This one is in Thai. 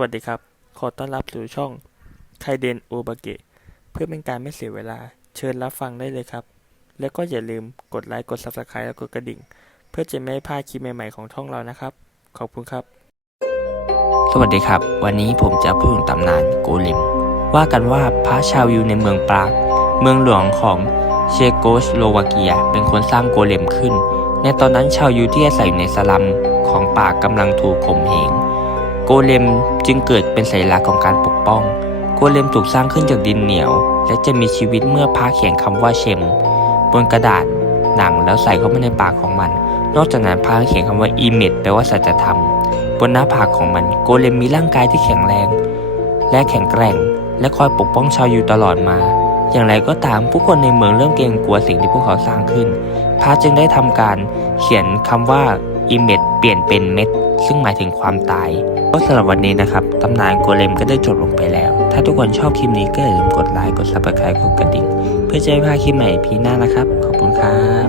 วัสดีครับ ขอต้อนรับสู่ช่องไคเดนโอบาเกะ เพื่อเป็นการไม่เสียเวลา เชิญรับฟังได้เลยครับ แล้วก็อย่าลืมกดไลค์ กด Subscribe และกดกระดิ่ง เพื่อจะไม่พลาดคลิปใหม่ ๆ ของช่องเรานะครับ ขอบคุณครับ สวัสดีครับ วันนี้ผมจะพูดถึงตำนานโกเลม ว่ากันว่าพระชาวยิวในเมืองปราก เมืองหลวงของเชโกสโลวาเกีย เป็นคนสร้างโกเลมขึ้น ในตอนนั้นชาวยิวที่อาศัยอยู่ในสลัมของป่ากกำลังถูกข่มเหง โกเลมจึงเกิดเป็นสัญลักษณ์ของการปกป้อง โกเลมถูกสร้างขึ้นจากดินเหนียว และจะมีชีวิตเมื่อพระเขียนคำว่าเชม บนกระดาษหนังแล้วใส่เข้าไปในปากของมัน นอกจากนั้นพระเขียนคำว่าอีเมดแปลว่าสัจธรรม บนหน้าผากของมัน โกเลมมีร่างกายที่แข็งแรง และแข็งแกร่ง และคอยปกป้องชาวอยู่ตลอดมาอย่างไรก็ตามผู้คนในเมืองเริ่มเกรงกลัวสิ่งที่พวกเขาสร้างขึ้น พระจึงได้ทำการเขียนคำว่า อิเมดเปลี่ยนเป็นเม็ด ซึ่งหมายถึงความตายก็สำหรับวันนี้นะครับ ตำนานโกเลมก็ได้จบลงไปแล้ว ถ้าทุกคนชอบคลิปนี้ก็อย่าลืมกดไลค์ กดซับสไครต์กดกระดิ่ง เพื่อจะไม่พลาดคลิปใหม่พีหน้านะครับ ขอบคุณครับ